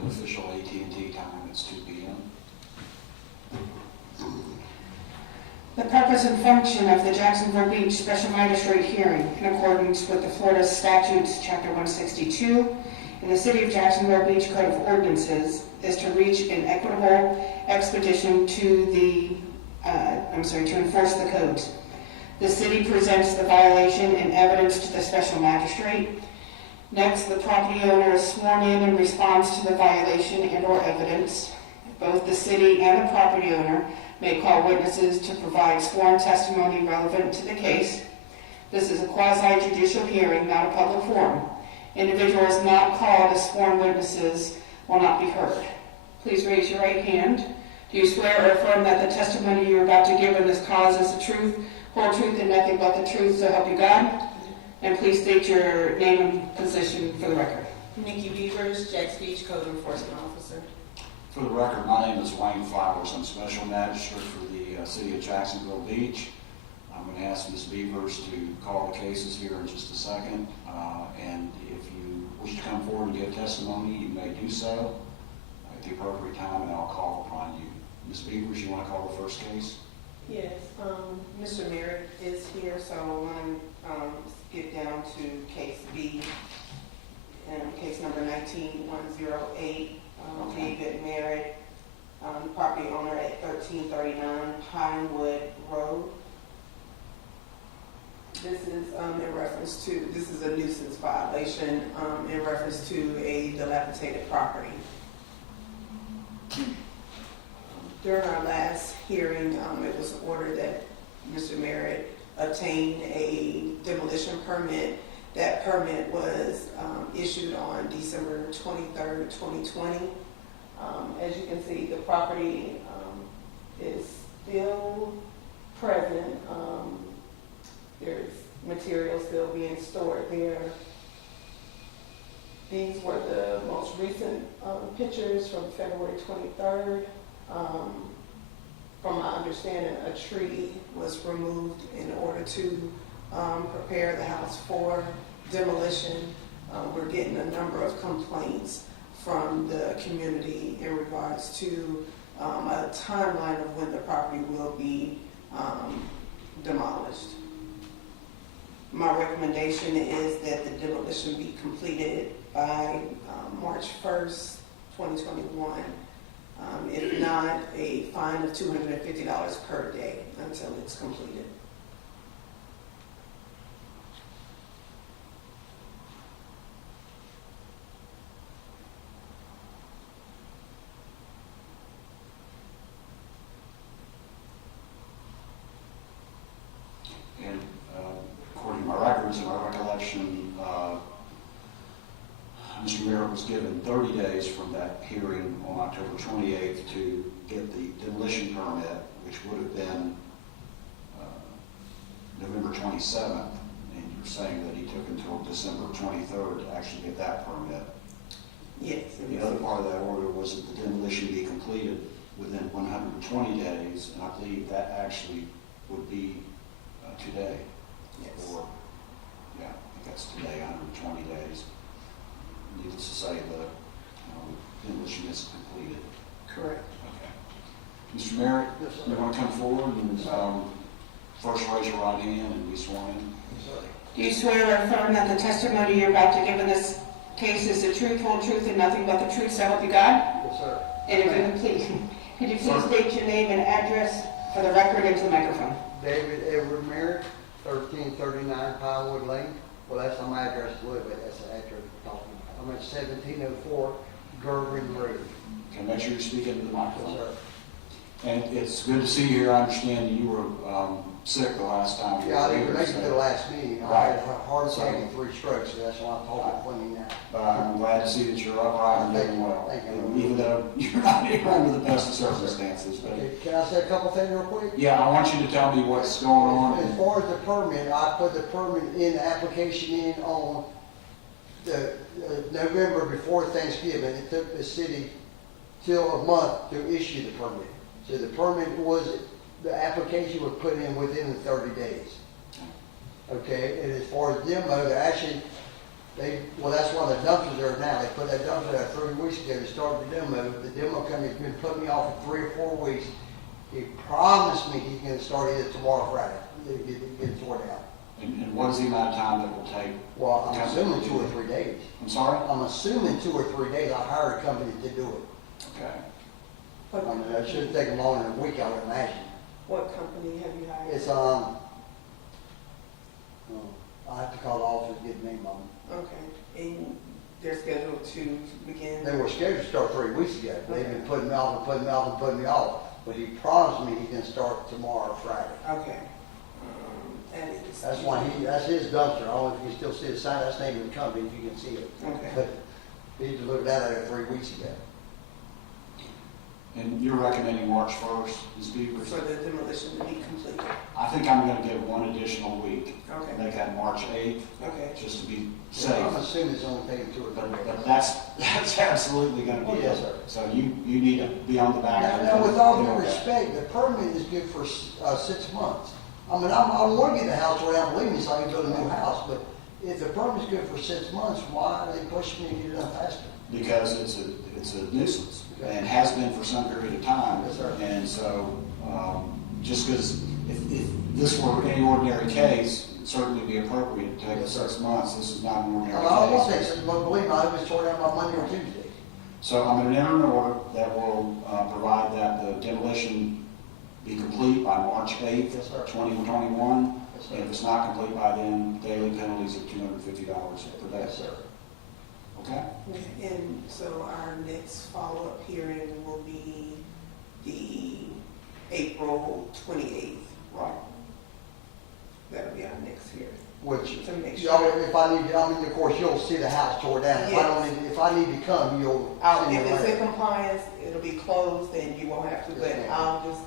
in official AT&T time, it's 2 p.m. The purpose and function of the Jacksonville Beach Special Magistrate hearing in accordance with the Florida Statutes, Chapter 162, and the City of Jacksonville Beach Code of Ordinances is to reach an equitable expedition to enforce the codes. The city presents the violation and evidence to the special magistrate. Next, the property owner is sworn in response to the violation and/or evidence. Both the city and the property owner may call witnesses to provide sworn testimony relevant to the case. This is a quasi-judicial hearing, not a public forum. Individuals not called as sworn witnesses will not be heard. Please raise your right hand. Do you swear or affirm that the testimony you're about to give in this cause is the truth, whole truth, and nothing but the truth, so help you God? And please state your name and position for the record. Nikki Beavers, Jacks Beach Code Enforcement Officer. For the record, my name is Wayne Flowers. I'm Special Magistrate for the City of Jacksonville Beach. I'm going to ask Ms. Beavers to call the cases here in just a second. And if you wish to come forward and give testimony, you may do so at the appropriate time, and I'll call upon you. Ms. Beavers, you want to call the first case? Yes, Mr. Merritt is here, so I'm going to skip down to case B, case number 19108. David Merritt, property owner at 1339 Pinewood Road. This is this is a nuisance violation in reference to a dilapidated property. During our last hearing, it was ordered that Mr. Merritt obtained a demolition permit. That permit was issued on December 23rd, 2020. As you can see, the property is still present. There's material still being stored there. These were the most recent pictures from February 23rd. From my understanding, a tree was removed in order to prepare the house for demolition. We're getting a number of complaints from the community in regards to a timeline of when the property will be demolished. My recommendation is that the demolition be completed by March 1st, 2021. If not, a fine of $250 per day until it's completed. And according to my records and my recollection, Mr. Merritt was given 30 days from that hearing on October 28th to get the demolition permit, which would have been November 27th. And you're saying that he took until December 23rd to actually get that permit. Yes. The other part of that order was that the demolition be completed within 120 days, and I believe that actually would be today. Yes. Or, yeah, I think that's today, 120 days. Needless to say, the demolition is completed. Correct. Okay. Mr. Merritt, you want to come forward and first raise your right hand and be sworn in? Do you swear or affirm that the testimony you're about to give in this case is the truth, whole truth, and nothing but the truth, so help you God? Yes, sir. And could you please state your name and address for the record into the microphone? David Edward Merritt, 1339 Pinewood Lane. Well, that's my address a little bit. That's the address we're talking about. I'm at 1704 Gervin Road. Okay, make sure you speak into the microphone. Yes, sir. And it's good to see you here. I understand you were sick the last time. Yeah, I didn't make it to the last meeting. Right. I had a heart attack and 3 strokes, so that's why I'm talking funny now. But I'm glad to see that you're upright and doing well. Thank you. Even though you're not here under the best of circumstances. But Okay, can I say a couple things real quick? yeah, I want you to tell me what's going on. As far as the permit, I put the permit in, the application in on the November before Thanksgiving. It took the city till a month to issue the permit. So the permit was, the application was put in within the 30 days. Okay, and as far as demo, they're actually Well, that's why the dumpsters are now. They put that dumpster there 3 weeks ago. They started the demo. The demo company's been putting me off for 3 or 4 weeks. He promised me he's gonna start either tomorrow or Friday. Get it sorted out. And what is the amount of time that will take? Well, I'm assuming 2 or 3 days. I'm sorry? I'm assuming 2 or 3 days. I hired a company to do it. Okay. I mean, it shouldn't take them longer than a week, I would imagine. What company have you hired? It's, I have to call the office to get the name on it. Okay, and they're scheduled to begin? They were scheduled to start 3 weeks ago. They've been putting me off and putting me off and putting me off. But he promised me he's gonna start tomorrow or Friday. Okay. And it's. That's why that's his dumpster. I don't know if you can still see the sign, that's the name of the company, if you can see it. Okay. But he delivered that out 3 weeks ago. And you're recommending March 1st, Ms. Beavers? For the demolition to be completed? I think I'm gonna give 1 additional week. Okay. Make that March 8th, Okay. just to be I'm safe. assuming it's only taking 2 or 3 But days. that's absolutely gonna be Yes, it. sir. So you need to be on the back. Now, with all due respect, the permit is good for 6 months. I mean, I want to get the house tore down, believe me, so I can build a new house, but if the permit's good for 6 months, why are they pushing me to get it done faster? Because it's a nuisance, and has been for some period of time. Yes, sir. And so, just because if this were any ordinary case, it'd certainly be appropriate to take Yes, sir. 6 months. This is not an I ordinary don't want case. that, but believe me, I was tore down by Monday or Tuesday. So I'm going to enter an order that will provide that the demolition be complete by March 8th, Yes, sir. 2021. Yes, sir. If it's not complete by then, daily penalties of $250 per day. Yes, sir. Okay? And so our next follow-up hearing will be the April 28th. Right. That'll be our next hearing. Which, To make y'all, sure. if I need, I mean, of course, you'll see the house tore down. If I don't Yes. need, if I need to come, you'll If send me it's in around. compliance, it'll be closed, then you won't have to, Yes, but ma'am. I'll just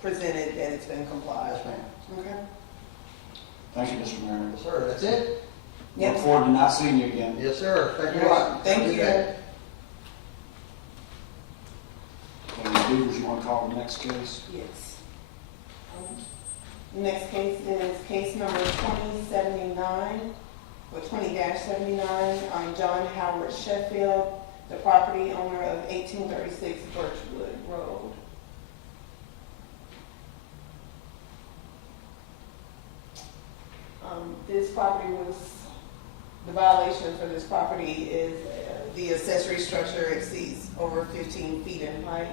present it that it's been complied. Yes, ma'am. Okay? Thank you, Mr. Mayor. Yes, sir, that's it? Yep. Look forward to not seeing you again. Yes, sir, thank you a All lot. right. Thank Have a you. good day. Okay, Ms. Beavers, you want to call the next case? Yes. Next case is case number 2079, or 20-79, John Howard Sheffield, the property owner of 1836 Birchwood Road. This property was, the violation for this property is the accessory structure exceeds over 15 feet in height.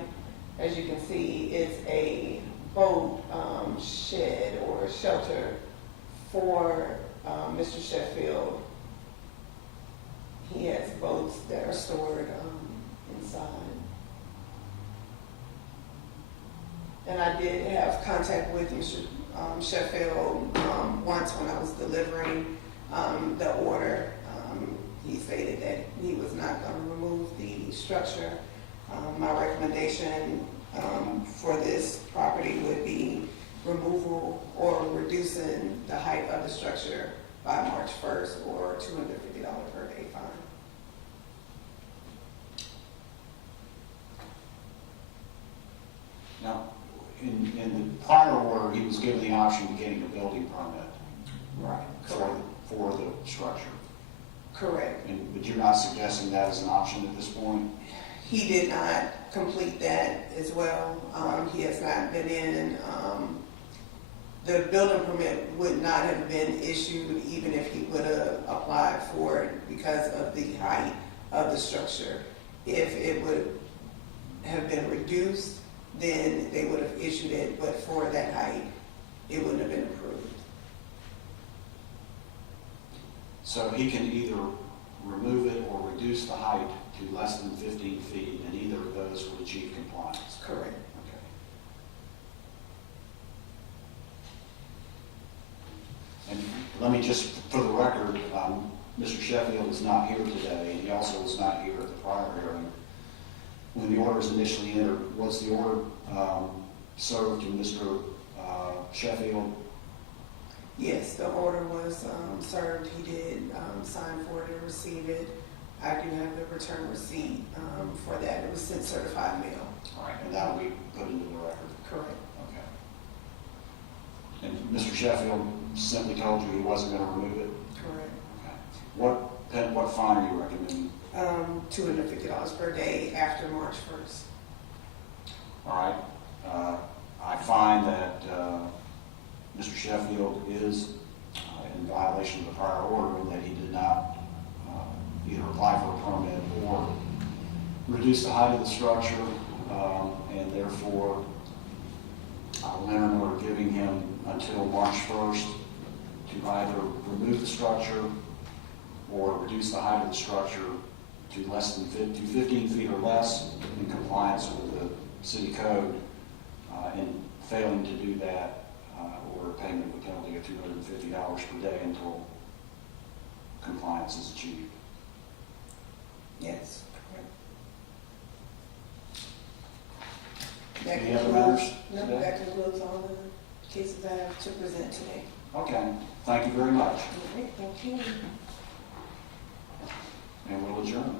As you can see, it's a boat shed or shelter for Mr. Sheffield. He has boats that are stored inside. And I did have contact with Mr. Sheffield once when I was delivering the order. He stated that he was not going to remove the structure. My recommendation for this property would be removal or reducing the height of the structure by March 1st or $250 per day fine. Now, in the prior order, he was given the option of getting a building permit Right. for the structure. Correct. But you're not suggesting that as an option at this point? He did not complete that as well. He has not been in. The building permit would not have been issued even if he would have applied for it because of the height of the structure. If it would have been reduced, then they would have issued it, but for that height, it wouldn't have been approved. So he can either remove it or reduce the height to less than 15 feet, and either of those would achieve compliance. Correct. Okay. And let me just, for the record, Mr. Sheffield is not here today, and he also was not here at the prior hearing. When the order was initially entered, was the order served to Mr. Sheffield? Yes, the order was served. He did sign for it and receive it. I do have the return receipt for that. It was sent certified mail. All right, and that will be put into the record? Correct. Okay. And Mr. Sheffield simply told you he wasn't going to remove it? Correct. Okay. What fine are you recommending? $250 per day after March 1st. All right. I find that Mr. Sheffield is in violation of the prior order and that he did not either apply for a permit or reduce the height of the structure, and therefore I will enter an order giving him until March 1st to either remove the structure or reduce the height of the structure to less than 15 feet or less in compliance with the city code, and failing to do that, or payment of a penalty of $250 per day until compliance is achieved. Yes. Any other matters No, today? that concludes all the cases I have to present today. Okay, thank you very much, All right, thank you. and we'll adjourn.